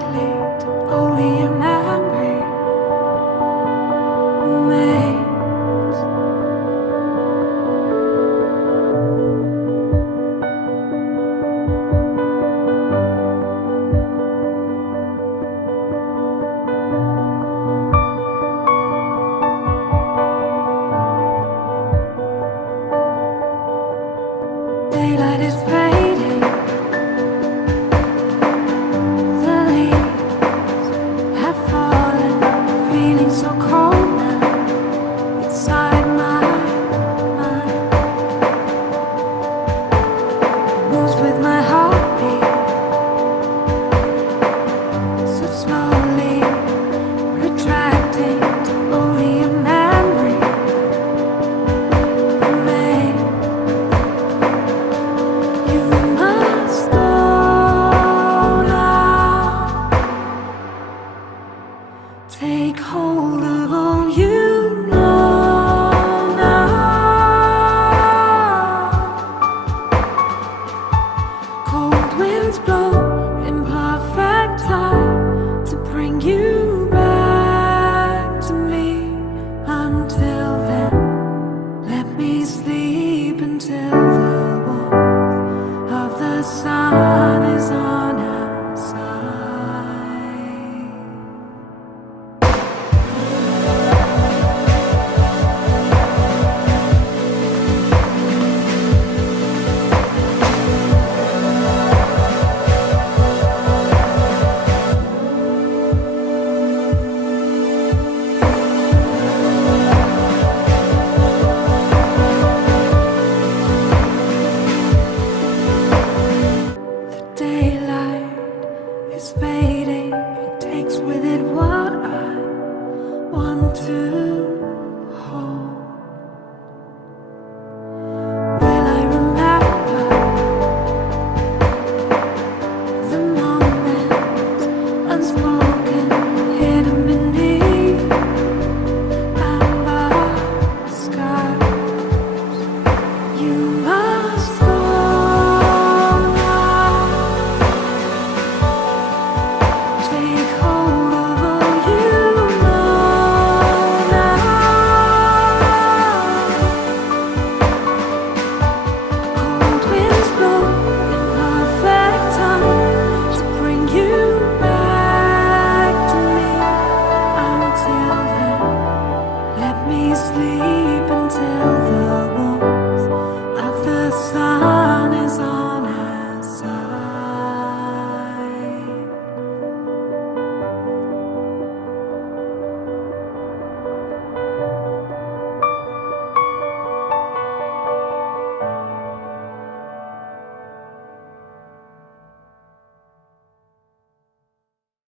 tightly to only a memory remains. Daylight is fading. The leaves have fallen, feeling so cold now inside my mind. Moves with my heartbeat, so slowly retracting to only a memory remains. You must go now. Take hold of all you know now. Cold winds blow in perfect time to bring you back to me. Until then, let me sleep until the warmth of the sun is on our side. The daylight is fading. It takes with it what I want to